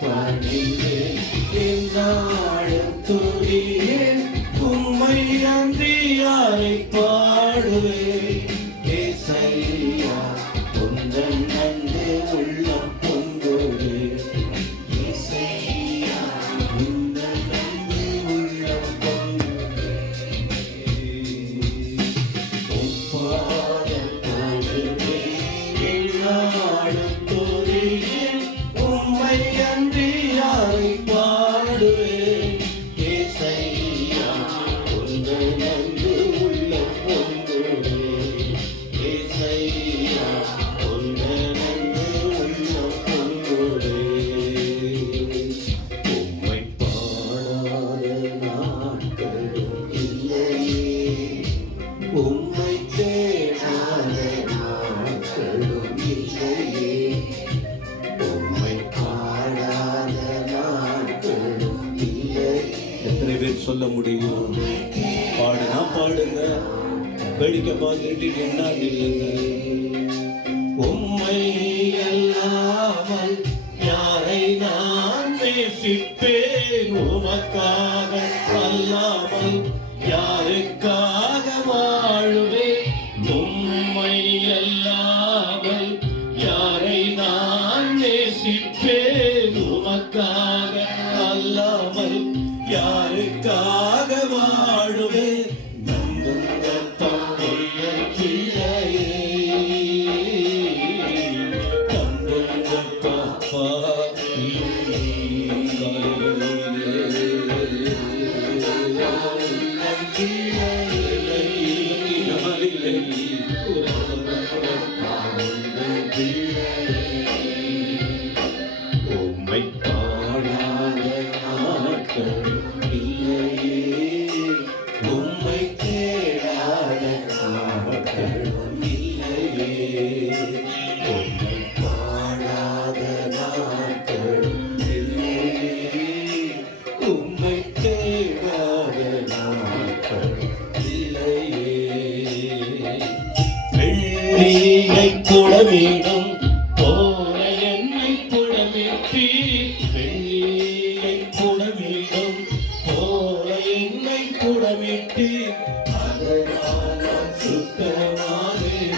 பணிந்தேன் என்னாலும் துதியேன் உம்மை அன்றி யாரை பாடுவேன் ஏசையா உந்தன் நன்று உள்ளம் பொங்குதே ஏசையா உந்தன் நன்று உள்ளம் பொங்குதே ஒப்பாத பாடுவே என்னாலும் துதியேன் உம்மை அன்றி யாரை பாடுவேன் ஏசையா உந்தன் நன்று உள்ளம் பொங்குதே ஏசையா உந்தன் நன்று உள்ளம் பொங்குதே உம்மை பாடாத நாட்களும் இல்லையே உம்மை தேடாத நாட்களும் இல்லையே உம்மை பாடாத நாட்களும் இல்லை. எத்தனை பேர் சொல்ல முடியும்? பாடுனா பாடுங்க, வேடிக்கை பார்த்துட்டு என்ன இல்லைங்க. உம்மை அல்லாமல் யாரை நான் நேசிப்பேன் உமக்காக அல்லாமல் யாருக்காக வாழுவேன் உம்மை அல்லாமல் யாரை நான் நேசிப்பேன் உமக்காக அல்லாமல் யாருக்காக வாழுவேன் நம்புங்கப்பா என் பிள்ளையே நம்புங்கப்பா உம்மை பாடாத நாட்கள் இல்லையே உம்மை தேடாத நாட்களும் இல்லையே உம்மை பாடாத நாட்களும் இல்லையே உம்மை தேடாத நாட்களும் இல்லையே. வெள்ளியை குடமிடும் போல என்னை குடமிட்டு வெள்ளியை குடமிடும் போல என்னை குடமிட்டு அதனால் நான் சுத்தமானேன்.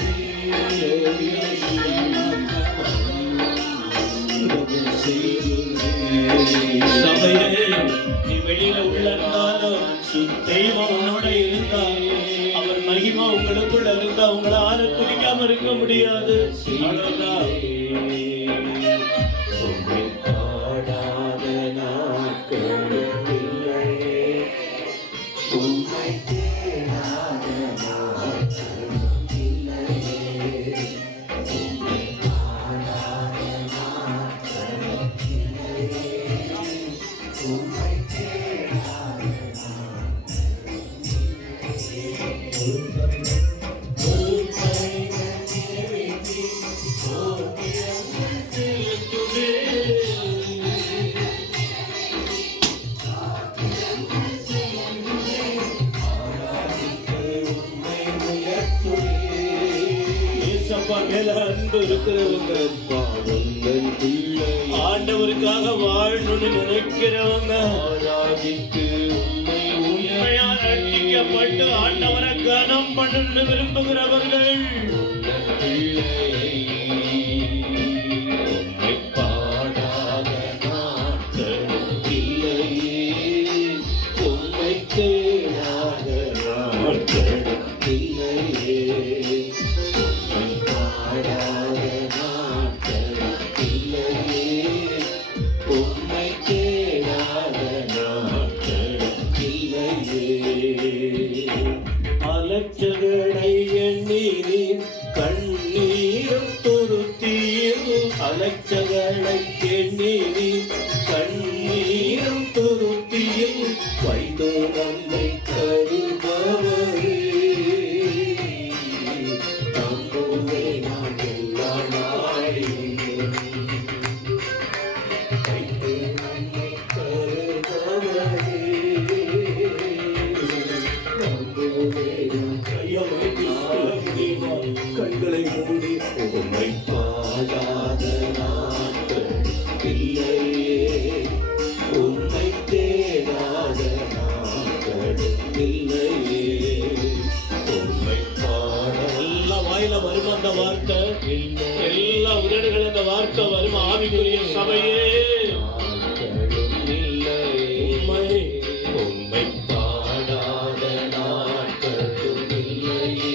சபையே, நீ வெளியில உள்ள இருந்தாலும் தெய்வம் உன்னோட இருந்தால் அவர் மகிமா உங்களுக்குள்ள இருந்தா உங்களால துதிக்காம இருக்க முடியாது. உம்மை பாடாத நாட்கள் இல்லையே உம்மை தேடாத நாட்கள் இல்லையே உம்மை பாடாத நாட்கள் இல்லையே உம்மை தேடாத இருக்கிறவங்க ஆண்டவருக்காக வாழணும்னு நினைக்கிறவங்க ஆராதித்து உண்மையா ரட்சிக்கப்பட்டு ஆண்டவரை கனம் பண்ணணும்னு விரும்புகிறவர்கள் உம்மை பாடாத நாட்கள் இல்லையே உம்மை தேடாத நாட்கள் இல்லையே அலட்சகளை எண்ணி கண்ணீரும் துருத்தியில் அலட்சகளை எண்ணி கண்ணீரும் துருத்தியில் வைத்து நம்மை கருபவரே நம்புவே நான் எல்லா நாளிலும் வைத்து நம்மை கருபவரே கண்களை மூடி உம்மை பாடாத நாட்கள் இல்லையே வரும் அந்த வார்த்தை, எல்லா உதடுகள் அந்த வார்த்தை வரும். ஆவிக்குரிய சபையே உம்மை உம்மை பாடாத நாட்களும் இல்லையே,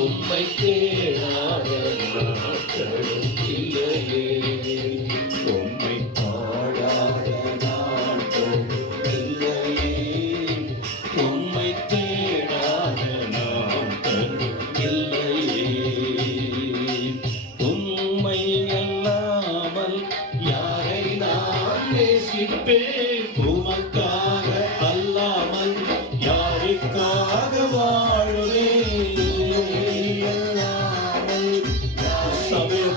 உம்மை தேடாத நாட்களும் இல்லையே, உம்மை பாடாத நாட்களும் இல்லையே, உம்மை தேடாத நாட்களும் இல்லையே. உம்மை அல்லாமல் யாரை நான் நேசிப்பேன், உமக்காக அல்லாமல் யாருக்காக வாழுவேன். சபையை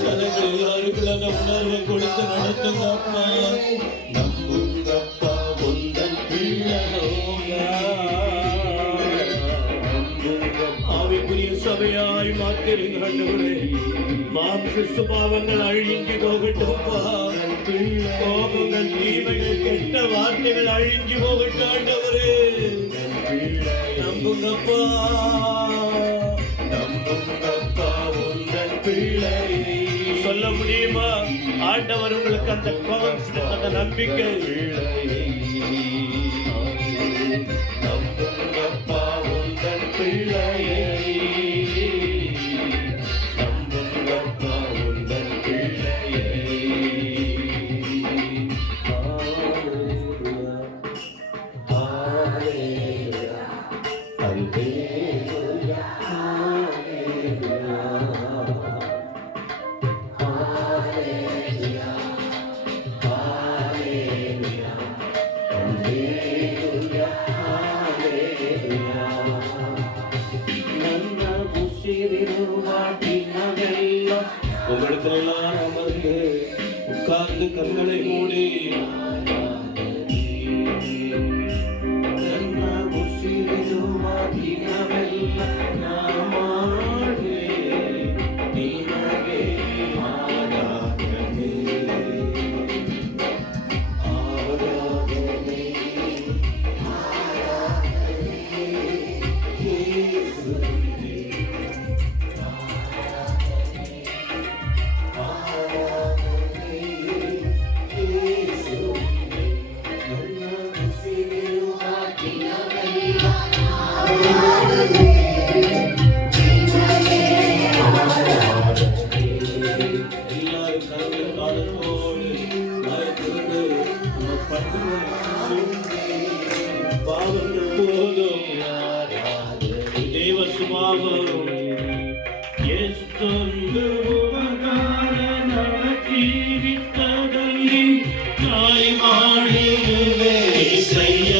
ஜனங்கள் எல்லாருக்குள்ள உணர்வை கொடுத்து நடத்துங்கப்பா. நம்புங்கப்பா உந்தன் ஆவிக்குரிய சபையாய் மாற்றிருங்க ஆண்டவரே. மாம்ச சுபாவங்கள் அழிஞ்சு போகட்டும்ப்பா. கோபங்கள், தீமைகள், கெட்ட வார்த்தைகள் அழிஞ்சு போகட்டும் ஆண்டவரே. நம்புங்கப்பா, நம்புங்கப்பா உந்தன் பிள்ளை. சொல்ல முடியுமா ஆண்டவர் உங்களுக்கு அந்த கான்ஃபிடன்ஸ், அந்த நம்பிக்கை? நம்புங்கப்பா உந்தன் பிள்ளையை, நம்புங்கப்பா உந்தன் பிள்ளையை. உங்களுக்கு எல்லாம் அமர்ந்து உட்கார்ந்து கண்களை மூடி ದೇವ ಸ್ವಭಾವ ಎಷ್ಟೊಂದು ಉಪಕಾರ ನನ್ನ ಜೀವಿತದಲ್ಲಿ ತಾಯಿ ಮಾಡಿರುವೆ ಸಯ್ಯ.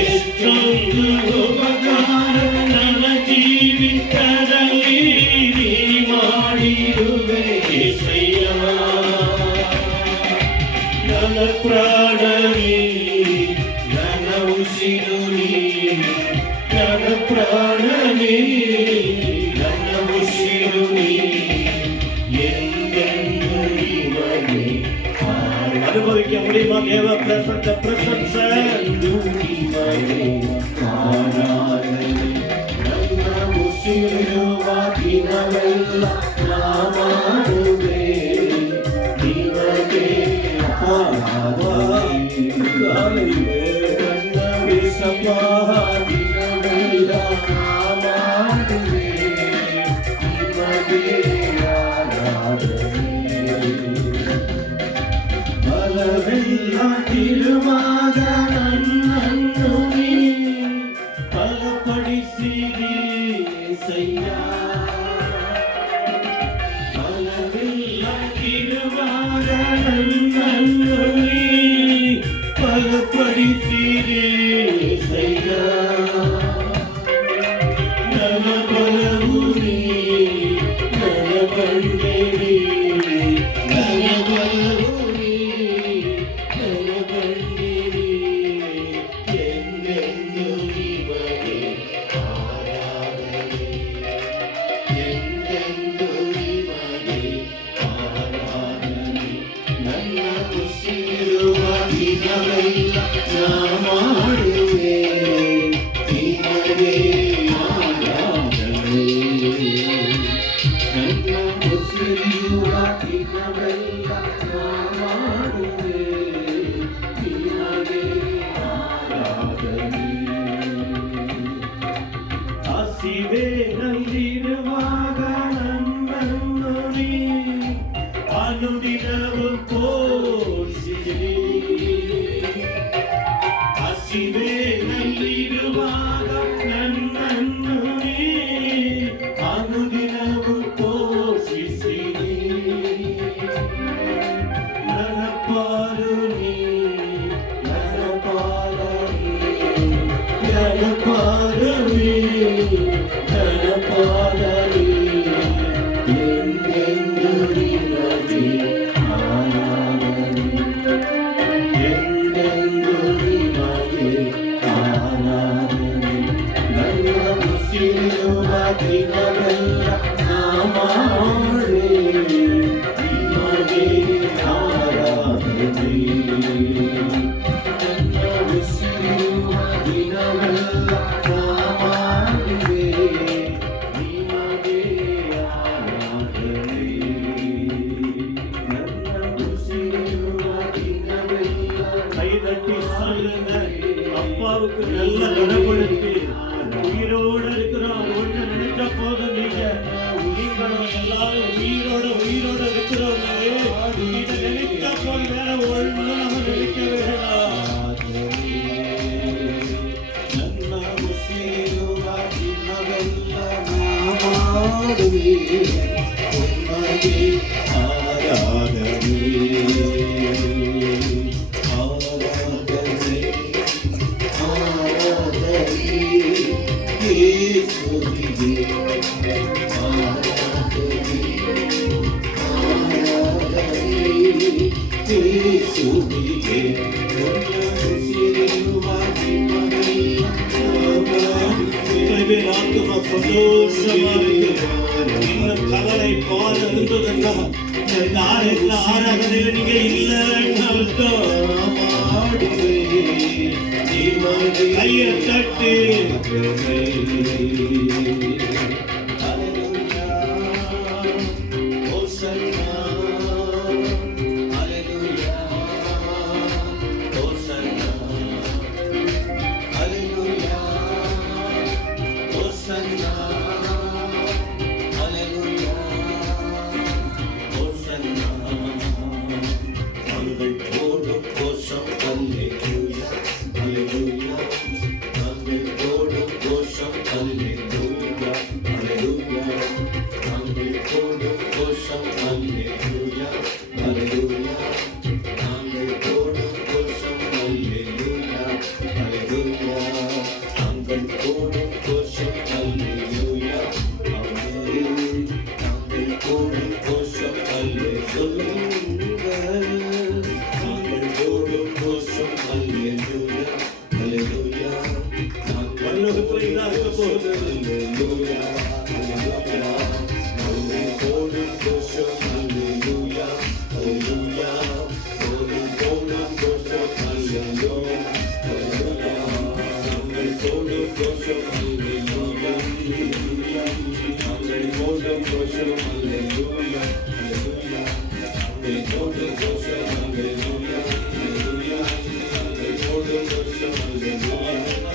ಎಷ್ಟೊಂದು ಉಪಕಾರ ನನ್ನ ಜೀವಿತದಲ್ಲಿ ನೀ ಮಾಡಿರುವೆ ಸಯ್ಯ. ನನ್ನ ಪ್ರಾಣವೇ, ನನ್ನ ಉಸಿರು ನೀ, ನನ್ನ ಪ್ರಾಣವೇ, ನನ್ನ ಉಸಿರು ನೀ, ಎಂದೆಂದು ನೀವೇ. ಅನುಭವಿக்க முடியுமா தேவ பிரசன்ஸ்? ನನ್ನ ಉಸಿರುವ ದಿನವೆಲ್ಲ ನಾಮಾಡುವೆ ನಿಮಗೆ ಆರಾಧನೆ. ನನ್ನ ವಿಷಪಾದಿನವೆಲ್ಲ ನಾಮಾಡುವೆ ನಿಮಗೆ ಆರಾಧನೆ. ಬಲವೆಲ್ಲ ತಿರುವಾಗ ನನ್ನನ್ನು ನೀ ಬಲಪಡಿಸಿರಿ ಸಯ್ಯ. ಬಲವೆಲ್ಲ ತಿರುವಾಗ ನನ್ನನ್ನು ನೀ ಬಲಪಡಿಸಿರಿ ಸಯ್ಯ. ஆசிவே நல்லிடுவாக நன்னி அனுதினவு போஷிரே ஆசிவே நல்லிடுவாக நன்னி அனுதினவு போஷிரே நனபாருனி நனபாருனி நனபாருனி எங்கெங்குடி நதி ஆராதனி எங்கெங்குடி நதி ஆராதனி நல்ல முசிலுவதினவெல்ல நாமாடே நிமகே ஆராதனி அப்பாவுக்கு நல்ல கனப்படுத்தி உயிரோட இருக்கிறோம் ஒன்று நினைச்ச போதும் நீங்களும் எல்லாரும் உயிரோட இருக்கிறவங்க இதை நினைச்ச போது வேற ஒன்று நம்ம நினைக்க வேண்டாம் சந்தோஷமா இருக்கு இன்னும் கவலை பாட இருந்ததுன்னா ஆராதனையில நீங்க இல்லைன்னு அர்த்தம் கைய தட்டு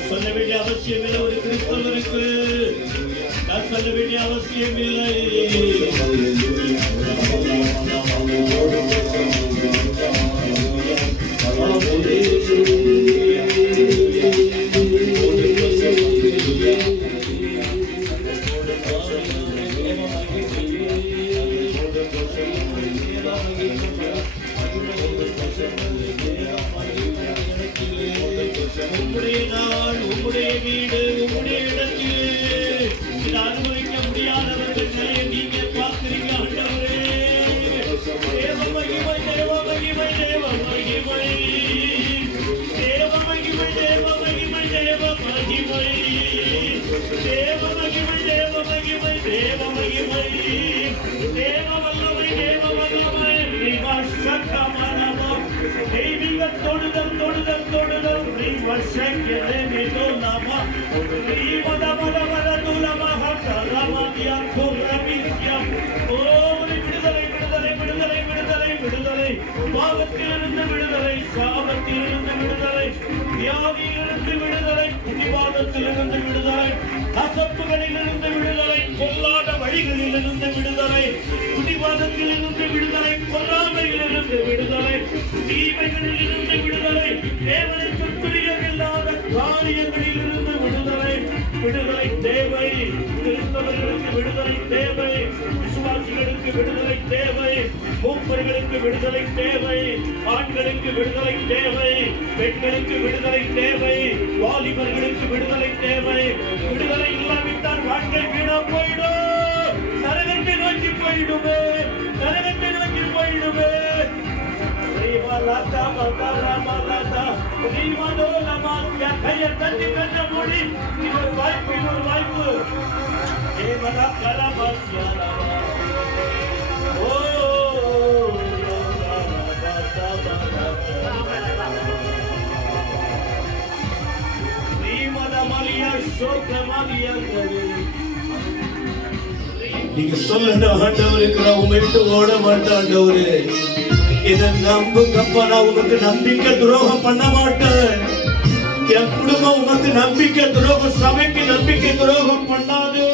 சொல்ல வேண்டிய அவசியம் இல்லை ஒரு கிறிஸ்தவருக்கு நான் சொல்ல வேண்டிய அவசியம் இல்லை உம்முடைய நாள் உம்முடைய வீடு உம்முடைய இடத்தில் இதை அனுபவிக்க முடியாதவர்கள் நிறைய நீங்க பார்க்கிறீங்க ஆண்டவரே தேவ மகிமை தேவ மகிமை தேவ மகிமை தேவ மகிமை தேவ மகிமை தேவ மகிமை தேவ மகிமை தேவ மகிமை தேவ மகிமை தேவ வல்லமை தேவ வல்லமை சக்கமனமம் தெய்வீக தொடுதல் தொடுதல் தொடுதல் வர்ஷக்கெதே மிதோனம மத மத மத துலமஹ கரமதியம் குரமிஸ்யம் ஓ விடுதலை விடுதலை விடுதலை விடுதலை விடுதலை பாவத்திலிருந்து விடுதலை சாபத்திலிருந்து விடுதலை வியாதியிலிருந்து விடுதலை பிடிவாதத்திலிருந்து விடுதலை அசப்புகளிலிருந்து வழிகளிலிருந்து விடுதலை, பிடிவாதத்திலிருந்து விடுதலை, பொறாமையிலிருந்து விடுதலை, தீமைகளிலிருந்து விடுதலை, தேவனுக்கு பிரியமில்லாத காரியங்களிலிருந்து விடுதலை. விடுதலை தேவை. கிறிஸ்தவர்களுக்கு விடுதலை தேவை, விசுவாசிகளுக்கு விடுதலை தேவை, மூப்பர்களுக்கு விடுதலை தேவை, ஆண்களுக்கு விடுதலை தேவை, பெண்களுக்கு விடுதலை தேவை, வாலிபர்களுக்கு விடுதலை தேவை. விடுதலை இல்லாவிட்டால் வாழ்க்கை வீணா போயிடும், நரகத்தை நோக்கி போயிடுமே, நரகத்தை நோக்கி போயிடுமே. வாய்ப்பு நீங்க சொல்லுங்க, ஆண்டவருக்கு நான் உண்மை விட்டு ஓட மாட்டேன் ஆண்டவரு, இதை நம்புங்கப்பா, நான் உனக்கு நம்பிக்கை துரோகம் பண்ண மாட்டேன். என் குடும்பம் உனக்கு நம்பிக்கை துரோகம், சபைக்கு நம்பிக்கை துரோகம் பண்ணாது.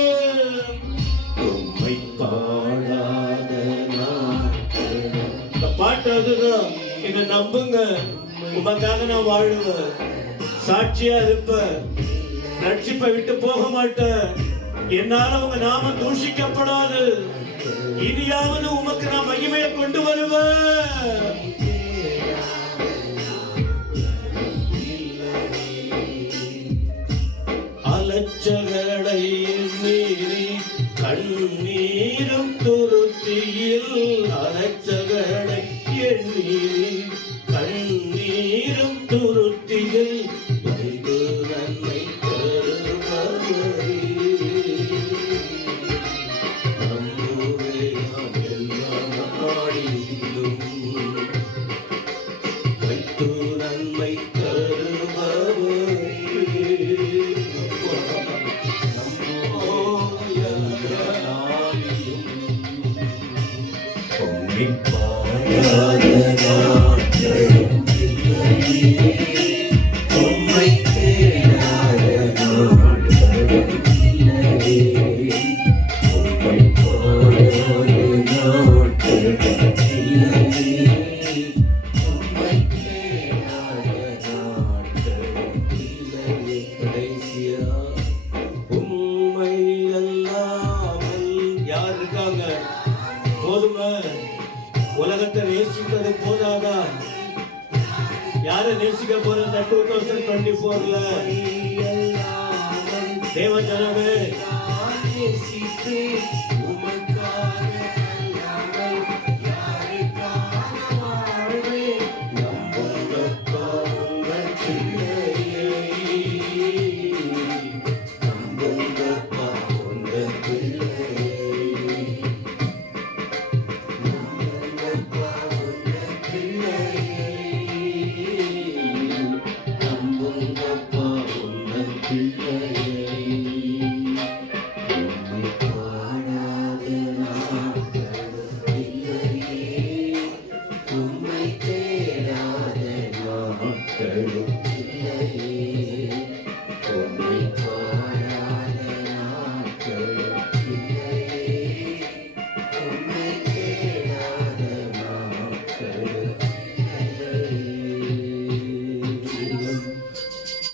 இந்த பாட்டு அதுதான். இதை நம்புங்க, உமக்காக நான் வாழுவேன், சாட்சியா இருப்பேன், ரட்சிப்பை விட்டு போக மாட்டேன். என்னால உங்க நாம தூஷிக்கப்படாது. இனியாவது உமக்கு நான் மகிமையை கொண்டு வருவேன். அலச்சகளை மீறி கண்ணீரும் துருத்தியில், அலச்சகளை எண்ணி கண்ணீரும் துருத்தியில் நன்மை உலகத்தை நேசிப்பது போதாதா? யாரை நேசிக்க போற 2024ல? தேவ ஜனமே,